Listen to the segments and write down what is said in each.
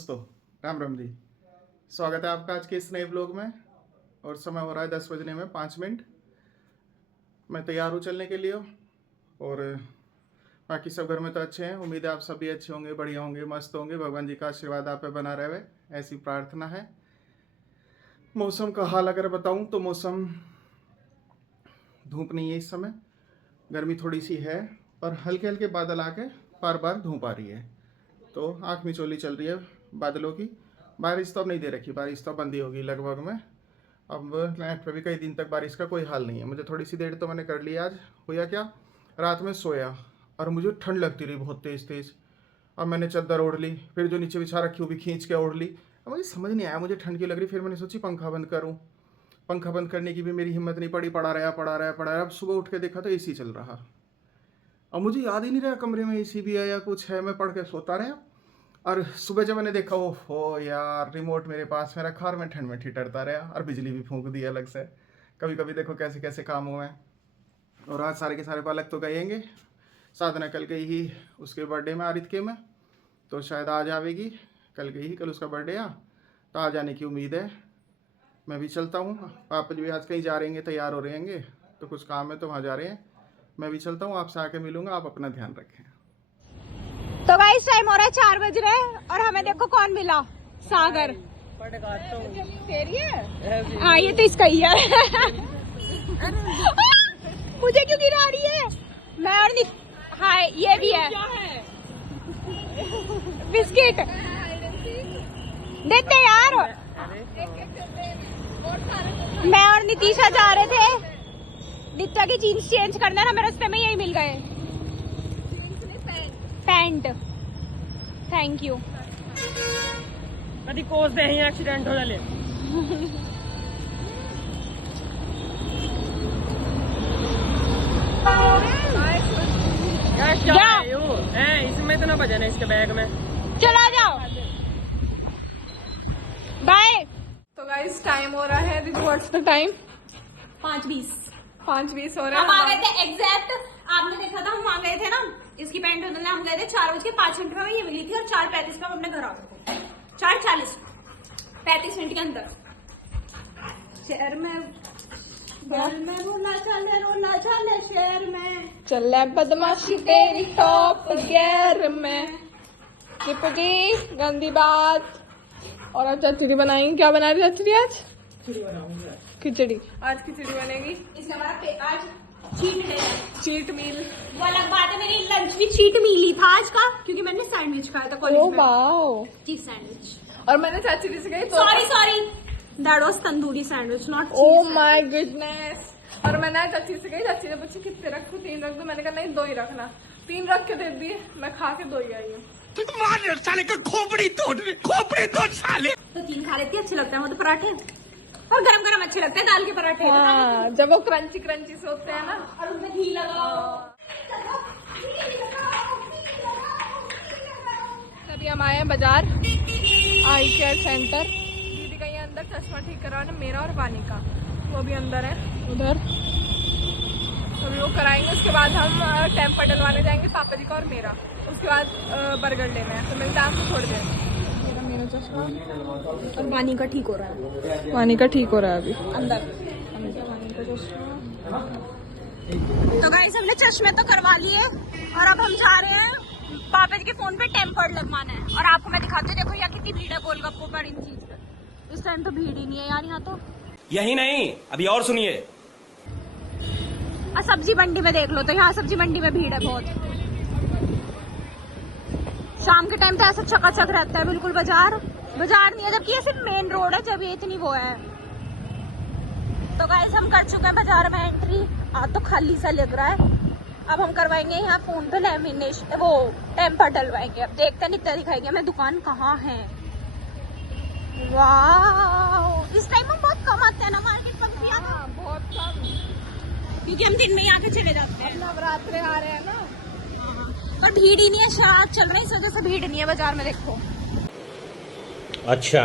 दोस्तों, राम राम जी। स्वागत है आपका आज के इस नए ब्लॉग में। और समय हो रहा है 10 बजने में 5 मिनट। मैं तैयार हूँ चलने के लिए और बाकी सब घर में तो अच्छे हैं। उम्मीद है आप सभी अच्छे होंगे, बढ़िया होंगे, मस्त होंगे। भगवान जी का आशीर्वाद आप पे बना रहे, ऐसी प्रार्थना है। मौसम का हाल अगर बताऊँ तो मौसम धूप नहीं है इस समय, गर्मी थोड़ी सी है और हल्के हल्के बादल आके बार बार धूप आ रही है, तो आँख मिचौली चल रही है बादलों की। बारिश तो अब नहीं दे रखी, बारिश तो बंद ही होगी लगभग में। अब नेट पर भी कई दिन तक बारिश का कोई हाल नहीं है। मुझे थोड़ी सी देर तो मैंने कर ली। आज हुआ क्या, रात में सोया और मुझे ठंड लगती रही बहुत तेज़ तेज़। अब मैंने चादर ओढ़ ली, फिर जो नीचे बिछा रखी वो भी खींच के ओढ़ ली। अब मुझे समझ नहीं आया मुझे ठंड क्यों लग रही। फिर मैंने सोची पंखा बंद करूँ। पंखा बंद करने की भी मेरी हिम्मत नहीं पड़ी, पड़ा रहा। अब सुबह उठ के देखा तो एसी चल रहा। अब मुझे याद ही नहीं रहा कमरे में एसी भी है या कुछ है। मैं पढ़ के सोता रहा और सुबह जब मैंने देखा, ओहो यार, रिमोट मेरे पास में रखा और मैं ठंड में ठिठरता रहा और बिजली भी फूंक दी अलग से। कभी कभी देखो कैसे कैसे काम हुए हैं। और आज सारे के सारे बालक तो गएंगे। साधना कल गई ही उसके बर्थडे में, आरित्य में, तो शायद आज आवेगी। कल गई ही, कल उसका बर्थडे है, तो आ जाने की उम्मीद है। मैं भी चलता हूँ। पापा जी भी आज कहीं जा रहेंगे, तैयार हो रहेंगे, तो कुछ काम है तो वहाँ जा रहे हैं। मैं भी चलता हूँ, आपसे आके मिलूंगा। आप अपना ध्यान रखें। तो गाइस टाइम हो रहा है 4 बज रहे हैं और हमें देखो कौन मिला, सागर। तेरी है? हाँ, ये तो इसका ही है। मुझे क्यों गिरा रही है? मैं और हाँ, ये भी है बिस्किट देते यार। मैं और नितीशा जा रहे थे नित्या की जीन्स चेंज करने, हमें रास्ते में यही मिल गए। Pant, thank you. कभी कोस दे ही एक्सीडेंट हो जाले। इसमें तो ना बजाना, इसके बैग में। चला जाओ, बाय। तो गाइस टाइम हो रहा है, दीदी व्हाट्स द टाइम? 5:20 हो रहा है। हम आ गए थे एग्जैक्ट, आपने देखा था हम वहाँ गए थे ना, इसकी पैंट बदलने हम गए थे 4:05 में ये मिली थी और 4:35 में हम अपने घर आ गए थे। 4:40 35 मिनट के अंदर। शहर में रोना चले शहर में, चल बदमाशी तेरी टॉप गियर में। चिपकी गंदी बात। और आज चचड़ी बनाएंगे। क्या बना रही चचड़ी आज? खिचड़ी। आज खिचड़ी बनेगी। इसलिए हमारा आज चीट मील। वो अलग बात है, मेरी लंच भी चीट मील ही था आज का, क्योंकि मैंने सैंडविच खाया था कॉलेज में। Wow, cheese sandwich. और मैंने चाची से गई तो sorry that was tandoori sandwich, not cheese. Oh my goodness. और मैंने चाची से गई, चाची ने पूछी कितने रखूं? 3 रख दो। मैंने कहा नहीं, 2 ही रखना। 3 रख के दे दिए, मैं खा के 2 ही आई हूँ। साले का खोपड़ी तोड़ साले। तो 3 खा लेती, अच्छे लगते हैं वो तो पराठे, और गरम गरम अच्छे लगते हैं दाल के पराठे। हाँ, जब वो क्रंची क्रंची से होते हैं ना, और उसमें घी लगाओ। अभी हम आए हैं बाजार, आई केयर सेंटर। दीदी गई है अंदर चश्मा ठीक करवाने, मेरा और वानी का। वो भी अंदर है उधर, अभी वो कराएंगे। उसके बाद हम टेम्पर डलवाने जाएंगे, पापा जी का और मेरा। उसके बाद बर्गर लेना है, तो मिलता है आपको थोड़ी देर। मेरा चश्मा और वानी का ठीक हो रहा है, वानी का ठीक हो रहा है अभी अंदर। तो गाइस हमने चश्मे तो करवा लिए और अब हम जा रहे हैं पापा जी के फोन पे टेम्पर्ड लगवाना है। और आपको मैं दिखाती हूँ, देखो यहाँ कितनी भीड़ है गोलगप्पों पर, इन चीज पे। इस टाइम तो भीड़ ही नहीं है यार यहाँ तो। यही नहीं, अभी और सुनिए। और सब्जी मंडी में देख लो, तो यहाँ सब्जी मंडी में भीड़ है बहुत। शाम के टाइम तो ऐसा चकाचक रहता है बिल्कुल। बाजार नहीं है, जबकि ये सिर्फ मेन रोड है, जब ये इतनी वो है। तो गाइस हम कर चुके हैं बाजार में एंट्री। आज तो खाली सा लग रहा है। अब हम करवाएंगे यहाँ फोन पे लैमिनेशन, वो टेम्पर डलवाएंगे। अब देखते हैं नित्या दिखाएगी हमें दुकान कहाँ है। वाह, इस टाइम में बहुत कम आते हैं ना मार्केट में भी। हाँ, बहुत कम, क्योंकि हम दिन में ही आके चले जाते हैं। नवरात्रे आ रहे हैं ना, और भीड़ ही नहीं है, श्राद्ध चल रहे हैं, इस वजह से भीड़ नहीं है बाजार में। देखो अच्छा,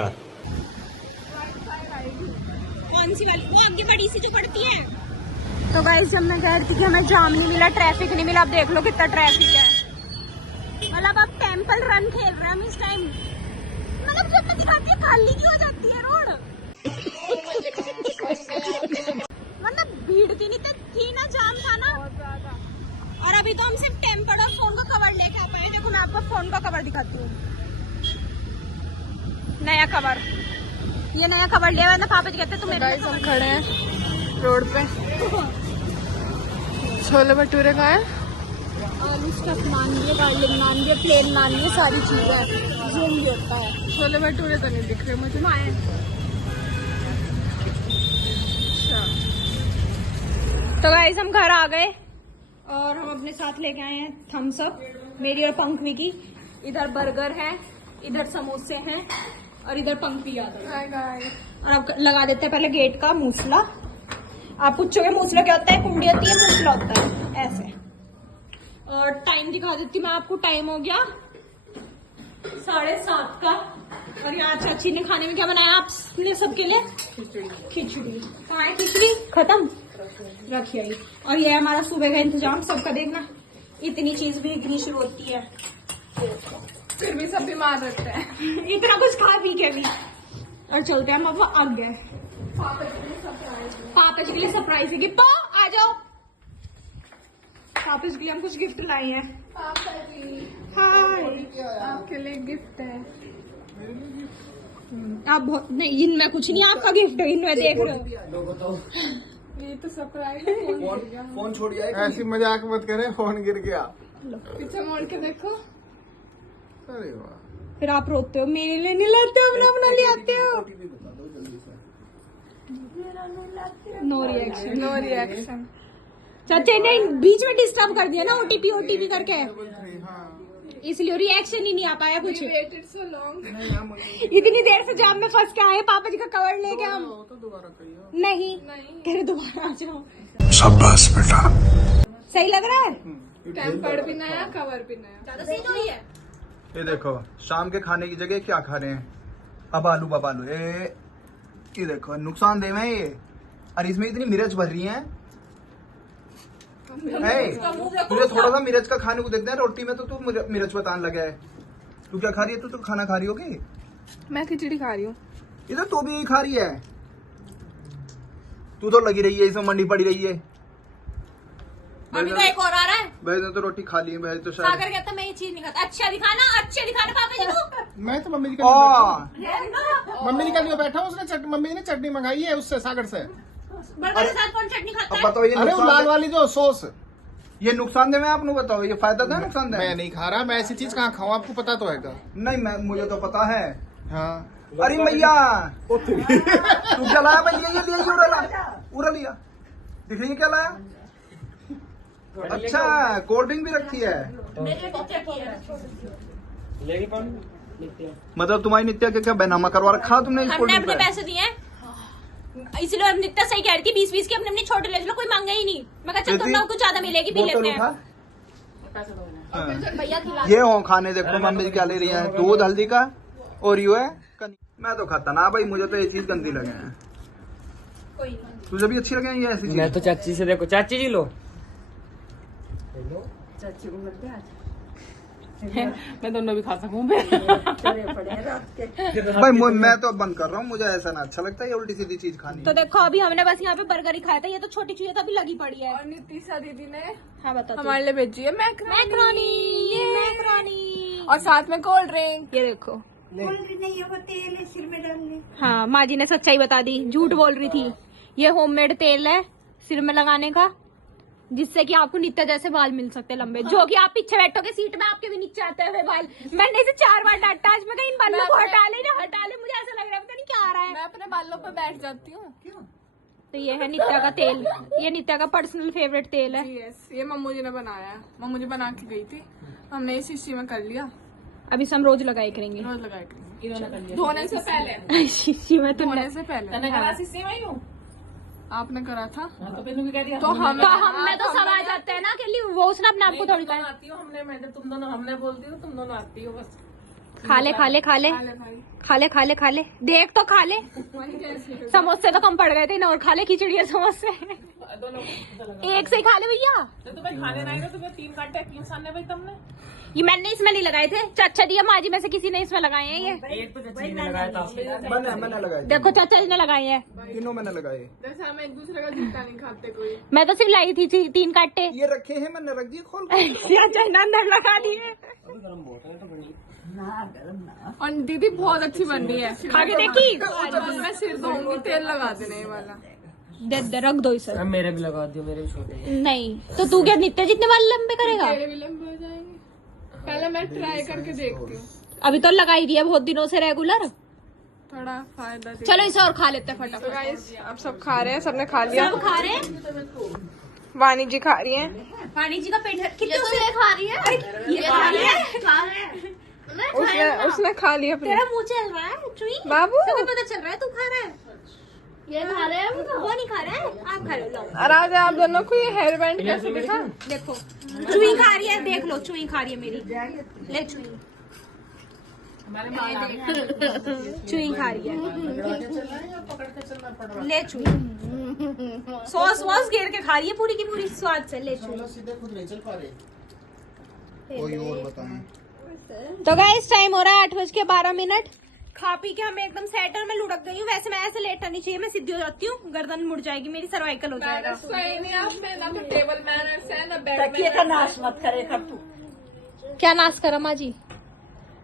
कौन सी वाली? वो आगे बड़ी सी जो पड़ती है। तो गाइस जब मैं कह रही थी कि हमें जाम नहीं मिला, ट्रैफिक नहीं मिला, अब देख लो कितना ट्रैफिक है। मतलब अब टेम्पल रन खेल रहे हैं हम इस टाइम। कैसे दिखाती है, खाली क्यों हो जाती है रोड? मतलब भीड़ थी ना, जाम था ना। और अभी तो हम सिर्फ टेम्पर्ड और फोन का कवर लेके आ पाए। देखो मैं आपको फोन का कवर दिखाती हूँ, नया कवर। ये नया कवर लिया हुआ ना, पापा जी कहते तुम्हें। गाइस हम खड़े हैं रोड पे। छोले भटूरे खाए, आलू स्टफ नान भी है, गार्लिक नान भी है, प्लेन नान भी है, सारी चीजें हैं। जूम भी होता है। छोले भटूरे तो नहीं दिख रहे मुझे। तो गाइस हम घर आ गए और हम अपने साथ लेके आए हैं थम्स अप, मेरी और पंखवी की। इधर बर्गर है, इधर समोसे हैं और इधर पंखवी यादव। Hi guys. और अब लगा देते हैं पहले गेट का मूसला। आप पूछोगे मूसला क्या होता है? कुंडी होती है, मूसला होता है ऐसे। और टाइम दिखा देती हूँ मैं आपको। टाइम हो गया 7:30 का। और यहाँ चाची ने खाने में क्या बनाया आपने सबके लिए? खिचड़ी। कहाँ है खिचड़ी? खत्म, रखिए। और ये है हमारा सुबह का इंतजाम सबका। देखना इतनी चीज भी इतनी शुरू होती है, फिर भी सब बीमार रहते हैं। इतना कुछ खा पी के भी। और चलते हैं हम अब आगे। पापा जी के लिए सरप्राइज है गिफ्ट। आ जाओ, पापा जी के लिए हम कुछ गिफ्ट लाए हैं। पापा जी हाय, आपके लिए गिफ्ट है। आप बहुत नहीं, इनमें कुछ नहीं आपका गिफ्ट है, इनमें देख रहे हो। ये तो सरप्राइज है। फोन छोड़ गया। ऐसी मजाक मत करे, फोन गिर गया। पीछे मोड़ के देखो। अरे वाह, फिर आप रोते हो, मेरे लिए नहीं लाते हो, अपना अपना ले आते हो। No reaction. No reaction. चाचा ने बीच में डिस्टर्ब कर दिया ना, ओटीपी करके, इसलिए रिएक्शन ही नहीं आ पाया कुछ। Waited so long. इतनी देर से जाम में फंस के आए, पापा जी का कवर लेके हम। तो दोबारा कहियो। नहीं नहीं। कह रहे दोबारा आ जाओ। शाबाश बेटा। सही लग रहा है? टेम्पर्ड भी नया, कवर भी नया। ज्यादा सही तो ही है। ये देखो शाम के खाने की जगह क्या खा रहे हैं? अब आलू बबालू। ये देखो नुकसानदेह है ये। और इसमें इतनी मिर्च भर रही है। तुझे थोड़ा सा मिर्च का खाने को देखते हैं रोटी में, तो तू मिर्च बताने लगा है। तू क्या खा रही है? तू तो खाना खा रही होगी। मैं खिचड़ी खा रही हूँ। इधर तू भी खा रही है। तू तो लगी रही है, इसमें मंडी पड़ी रही है। अभी तो एक और आ रहा है। भाई ने तो रोटी खा ली है। भाई तो सागर शायद कहता मैं ये चीज नहीं खाता। अच्छा दिखाना, अच्छे दिखाना पापा जी को। मैं तो मम्मी जी का मम्मी जी का लिए बैठा हूँ। उसने मम्मी जी ने चटनी मंगाई है उससे, सागर से। बर्गर के साथ कौन चटनी खाता अब है? बताओ ये अरे वो लाल वाली जो सॉस। ये नुकसानदेह है। आपने बताओ ये फायदा था नुकसानदेह? मैं नहीं खा रहा, मैं ऐसी चीज कहाँ खाऊं, आपको पता तो है। नहीं, मैं मुझे तो पता है। हाँ। अरे भैया तू क्या लाया भैया? ये लिया, उड़ा लिया। दिख रही है क्या लाया? अच्छा, कोल्ड ड्रिंक भी रखी है। मेरे को क्या किया? मतलब तुम्हारी नित्या के क्या बैनामा करवा रखा तुमने इस कोल्ड हमने ड्रिंक अपने पे? पैसे दिए हैं, इसलिए अब नित्या सही कह रही थी। 20-20 की अपने छोटे ले लो, कोई मांगा ही नहीं। मैं कहा चल तुम लोग कुछ ज्यादा मिलेगी, पी बोतल लेते हैं। उठा। हाँ। भैया खिला। ये हो खाने, देखो मम्मी जी क्या ले रही है। दूध हल्दी का और यू है। मैं तो खाता ना भाई, मुझे तो ये चीज गंदी लगे हैं। कोई नहीं। तुझे भी अच्छी लगे हैं ये ऐसी मैं चीज? तो चाची से देखो, चाची जी लो। चाची को मिलते हैं। मैं दोनों भी खा सकूं। भाई मैं तो बंद कर रहा हूँ, मुझे ऐसा ना अच्छा लगता है ये उल्टी सीधी चीज खानी। तो देखो अभी हमने बस यहाँ पे बर्गर ही खाया था। ये तो छोटी चीजें तो अभी लगी पड़ी है। और नितिशा दीदी ने हाँ बता हमारे लिए भेजी है मैक्रोनी। ये मैक्रोनी और साथ में कोल्ड ड्रिंक। ये देखो। हाँ, माँ जी ने सच्चाई बता दी, झूठ बोल रही थी। ये होममेड तेल है सिर में लगाने का, जिससे कि आपको नित्या जैसे बाल मिल सकते हैं लंबे। जो कि आप पीछे बैठोगे सीट में, आपके भी नीचे आते हुए बाल। मैंने इसे 4 बार डांटा, आज मैं इन बालों को हटा ले। मुझे ऐसा लग रहा है पता नहीं क्या आ रहा है। मैं अपने बालों पे बैठ जाती हूँ। तो ये है नित्या का तेल। ये नित्या का पर्सनल फेवरेट तेल है। यस, ये मम्मू जी ने बनाया है। मम्मू जी बना के गई थी, हमने इस शीशी में कर लिया। अभी से हम रोज लगाए करेंगे। रोज लगाए धोने से पहले। शीशी में तो धोने से पहले आपने करा था। तो हमें तो सब आ जाते हैं ना कि वो उसने अपने आप को थोड़ी कहा। आती हो हमने, मैं तुम दोनों हमने बोलती हूँ, तुम दोनों आती हो बस। खा ले खा ले खा ले खा ले खा ले खा ले, देख तो खा ले। समोसे तो कम पड़ गए थे ना, और खा ले खिचड़ी और समोसे। एक से ही खा ले भैया। तो भाई खाने नहीं तो तुम्हें 3 कांटे क्यों सामने भाई तुमने? ये मैंने इसमें नहीं लगाए थे, चाचा जी माजी में से किसी ने इसमें लगाए हैं। ये एक तो चच्ची ने लगाया था। मैंने लगाए, देखो चाचा जी ने लगाए हैं। तीनों मैंने लगाए। जैसे हम एक दूसरे का जूता नहीं खाते कोई। मैं तो सिर्फ लाई थी 3 कांटे। ये रखे हैं, मैंने रख दिए खोल के। चाचा ने अंदर लगा दिए। और दीदी बहुत अच्छी बन रही है, खा के देखी। मैं सिर धोऊंगी, तेल लगा देने वाला। दे रख दो इसे। अब मेरे भी लगा दियो, मेरे भी छोटे। नहीं तो तू क्या नित्य जितने बाल लंबे करेगा? तेरे भी लंबे हो जाएंगे। पहले मैं ट्राई करके देखती हूँ, अभी तो लगा ही दिया बहुत दिनों से रेगुलर। थोड़ा फायदा दे। चलो इसे और खा लेते हैं तो फटाफट। गाइस अब सब खा रहे हैं, सबने खा लिया। सब खा रहे हैं। वानी जी खा रही हैं, पानी जी का पेट कितने उसने खा रही है? ये खा रही है। उसने खा लिया अपने। तेरा मुंह चल रहा है चुई। बाबू। तुम्हें पता चल रहा है तू खा रहा है? ये खा रहे हैं, वो नहीं खा रहा है। आप खा लो। और आज आप दोनों को ये हेयर बैंड कैसे दिखा? देखो चुई खा रही है, देख लो चुई खा रही है मेरी। ले चुई, चुई खा रही है। ले चुई, सॉस वॉस घेर के खा रही है पूरी की पूरी स्वाद से। ले चुई। कोई और बताएं। तो गाइस टाइम हो रहा है 8:12। खा पी के हम एकदम सेटर में लुढ़क गई हूँ। वैसे मैं ऐसे लेटना नहीं चाहिए, मैं सीधी हो जाती हूँ, गर्दन मुड़ जाएगी मेरी, सर्वाइकल हो जाएगा। सही नहीं, आपने ना तो टेबल मैनर्स है ना बेड तकिए का नाश मत करे कर तू। क्या नाश करा माँ जी?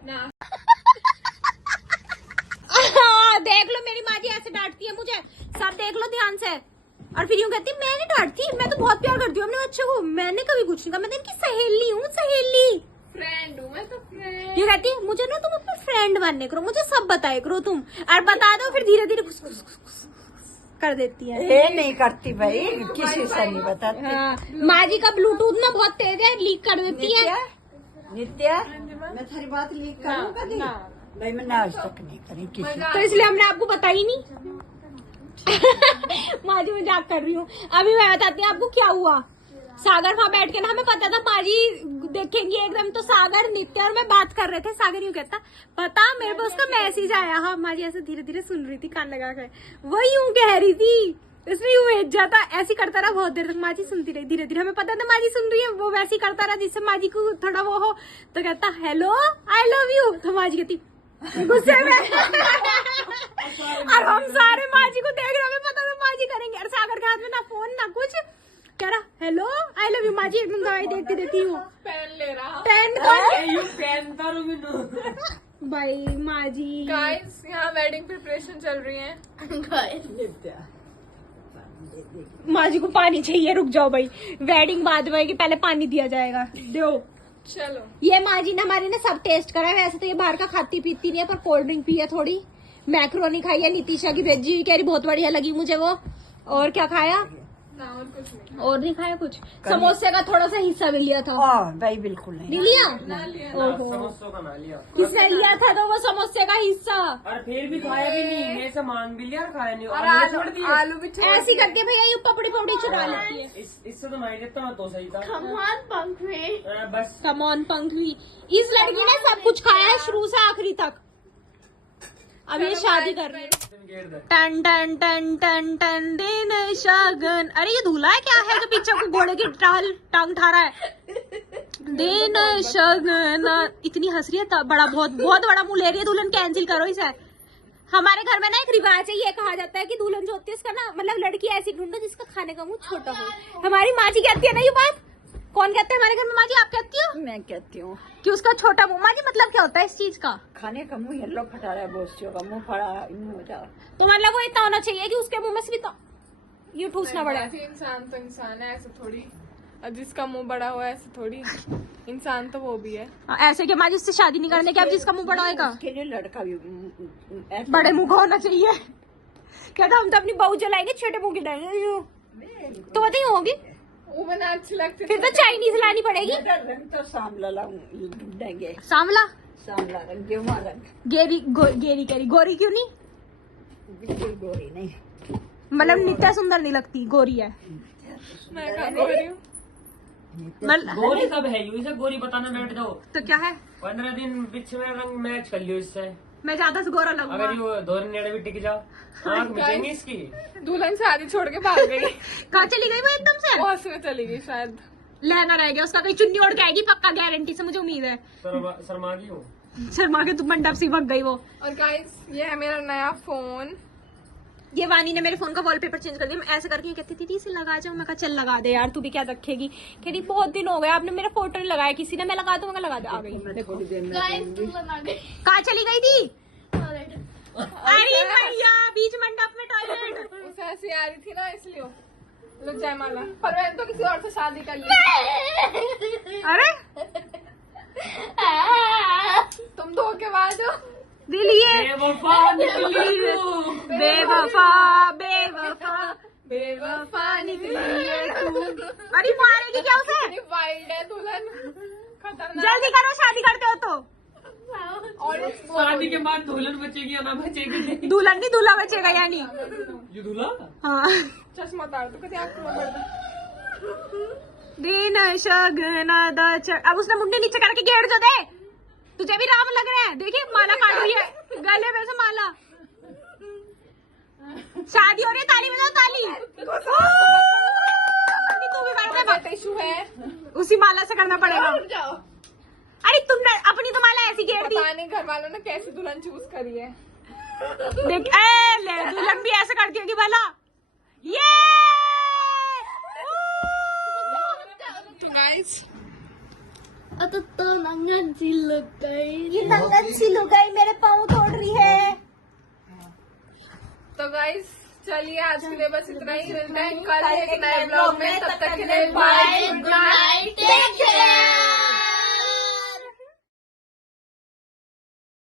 ना देख लो मेरी माँ जी ऐसे डांटती है मुझे, सब देख लो ध्यान से। और फिर यूँ कहती है मैं नहीं डांटती, मैं तो बहुत प्यार करती हूँ अपने बच्चे को, मैंने कभी कुछ नहीं कहा, मैं तो इनकी सहेली हूँ, सहेली। फ्रेंड हूँ मैं तो, फ्रेंड। ये कहती है मुझे ना तुम अपने फ्रेंड बनने करो, मुझे सब बताए करो तुम, और बता दो फिर धीरे धीरे कर देती है। ये नहीं करती भाई, किसी से नहीं बताती। हाँ, माँ जी का ब्लूटूथ ना बहुत तेज है, लीक कर देती है। नित्या, मैं थारी बात लीक करूँ कभी? भाई मैंने आज तक नहीं करी किसी। तो इसलिए हमने आपको बताई नहीं। माँ जी मजाक कर रही हूँ। अभी मैं बताती हूँ आपको क्या हुआ। सागर वहाँ बैठ के ना, हमें पता था माँ जी देखेंगे एकदम, तो सागर नित्य और मैं बात कर रहे थे। सागर यूँ कहता पता मेरे पास उसका मैसेज आया। हाँ, माँ जी ऐसे धीरे धीरे सुन रही थी कान लगा कर, वो यूँ कह रही थी, इसमें यूँ भेज जाता, ऐसी करता रहा बहुत देर तक। माँ जी सुनती रही, धीरे धीरे हमें पता था माँ जी सुन रही है, वो वैसे ही करता रहा जिससे माँ जी को थोड़ा वो हो। तो कहता हेलो आई लव यू, तो माँ जी कहती गुस्से में। और हम सारे माँ जी को देख रहे, हमें पता था माँ जी करेंगे। और सागर के हाथ में ना फोन ना कुछ, कह रहा हेलो आई लव यू। माँ जी एकदम दवाई देखती देती हूँ, पेन ले रहा। पेन भाई माँ जी। गाइस यहाँ वेडिंग प्रिपरेशन चल रही है। माँ जी को पानी चाहिए, रुक जाओ भाई, वेडिंग बाद में कि पहले पानी दिया जाएगा। दो चलो, ये माँ जी ने हमारी ने सब टेस्ट करा है। वैसे तो ये बाहर का खाती पीती नहीं है, पर कोल्ड ड्रिंक पी है थोड़ी, मैक्रोनी खाई है, नितिशा की भेजी हुई, कह रही बहुत बढ़िया लगी मुझे वो। और क्या खाया? ना और कुछ नहीं। और नहीं खाया कुछ। समोसे का थोड़ा सा हिस्सा भी लिया था। भाई बिल्कुल नहीं। नहीं लिया? ओहो, समोसों का ना लिया। किसने लिया था तो वो समोसे का हिस्सा? और फिर भी खाया भी नहीं, मेरे से मांग भी लिया और खाया नहीं। और आलू छोड़ दिए। आलू भी छोड़ ऐसी करती है भैया, ये पपड़ी पपड़ी चुरा लेती है। इससे तो नहीं देता मैं तो सही था। बस कम ऑन पंखवी, इस लड़की ने सब कुछ खाया है शुरू से आखिरी तक। अब ये शादी कर रही है। टन टन टन टन टन दिन शगन। अरे ये दूल्हा है क्या है जो पीछे को घोड़े की टांग उठा रहा है? दिन शगन। इतनी हंस रही है, बड़ा बहुत बहुत बड़ा मुंह ले रही है। दुल्हन कैंसिल करो इसे। हमारे घर में ना एक रिवाज है, ये कहा जाता है कि दुल्हन जो होती है इसका ना मतलब लड़की ऐसी ढूंढो जिसका खाने का मुंह छोटा हो। हमारी माँ जी कहती है ना ये बात। कौन कहते हैं हमारे घर में? माँ जी आप कहती हो? मैं कहती हूँ कि उसका छोटा मुंह। माँ जी मतलब क्या होता है इस चीज का? खाने का मुंह येलो फटा रहा है, बोसियों का मुंह फड़ा हो जा। तो मतलब वो इतना होना चाहिए कि उसके मुंह में से भी तो ये ठूसना पड़े। इंसान तो इंसान है, ऐसे थोड़ी। और जिसका मुंह बड़ा हुआ है ऐसे थोड़ी, इंसान तो वो भी है। ऐसे कि माँ जी उससे शादी नहीं करने की, अब जिसका मुंह बड़ा होगा उसके लिए लड़का भी ऐसा- बड़े मुंह का होना चाहिए। कहता हम तो अपनी बहू जलाएंगे, छोटे मुंह की लाएंगे। तो बताइए होगी, वो बना अच्छी लगती। फिर तो चाइनीज लानी पड़ेगी। रंग तो सांवला ढूंढेंगे, सांवला सांवला रंग, गेहुआ रंग। गेरी गेरी कह रही, गोरी क्यों नहीं? बिल्कुल गोरी नहीं, मतलब नित्या सुंदर नहीं लगती, गोरी है। मैं कहाँ गोरी हूँ? गोरी कब है यू? इसे गोरी बताना बैठ जाओ। तो क्या है? 15 दिन पीछे में रंग मैच कर लियो इससे। मैं ज्यादा से गोरा अगर लगूंगा। ये दोनों नेड़े भी टिक जाओ, आँख मिचेंगी इसकी। दुल्हन शादी छोड़ के भाग गई। कहाँ चली गई वो एकदम से? बॉस में चली गई शायद। लहंगा रह गया उसका, कहीं चुन्नी ओढ़ के आएगी पक्का, गारंटी से, मुझे उम्मीद है। शर्मा गई हो। शर्मा के तुम मंडप से भग गई वो। और गाइस ये है मेरा नया फोन। ये वानी ने मेरे फोन का वॉलपेपर चेंज कर दिया। मैं ऐसे करके कहती थी इसे लगा जाओ, मैं कहा चल लगा दे यार, तू भी क्या रखेगी। कह रही बहुत दिन हो गए आपने मेरा फोटो नहीं लगाया किसी ने, मैं लगा दूंगा। लगा दे, आ गई। देखो कहाँ चली गई थी? अरे भैया बीच मंडप में टॉयलेट। उसे ऐसी आ रही थी ना इसलिए लग जाए माला। पर मैंने तो किसी और से शादी कर ली। अरे तुम धोखेबाज हो। दिलिए बेवफा निकली तू। बेवफा बेवफा बेवफा निकली है तू। अरे मारेगी क्या उसे? कितनी वाइल्ड है दुल्हन, खतरनाक। जल्दी करो, शादी करते हो तो। और शादी के बाद दुल्हन बचेगी या ना बचेगी? दुल्हन नहीं दूल्हा बचेगा यानी। ये दूल्हा? हाँ। चश्मा उतार दो, कभी आँख में पड़ता। दिन शगन अब उसने मुंडे नीचे करके घेर जो दे। तुझे भी राम लग रहा है। देखिए माला काट रही है गले में से माला। शादी हो रही है, ताली बजाओ ताली। तू भी कर दे। इशू है, उसी माला से करना पड़ेगा। जाओ। अरे तुमने अपनी तो माला ऐसी घेर दी। पता नहीं घर वालों ने कैसी दुल्हन चूज करी है। देख ले दुल्हन भी ऐसे करती होगी भला। ये तो गाइस तो नंगन सी लुक गई। ये नंगन सी लुक गई, मेरे पाँव तोड़ रही है। तो गाइस चलिए आज के लिए बस इतना ही। मिलते हैं कल एक नए ब्लॉग में, तब तक के लिए bye, good night, take care.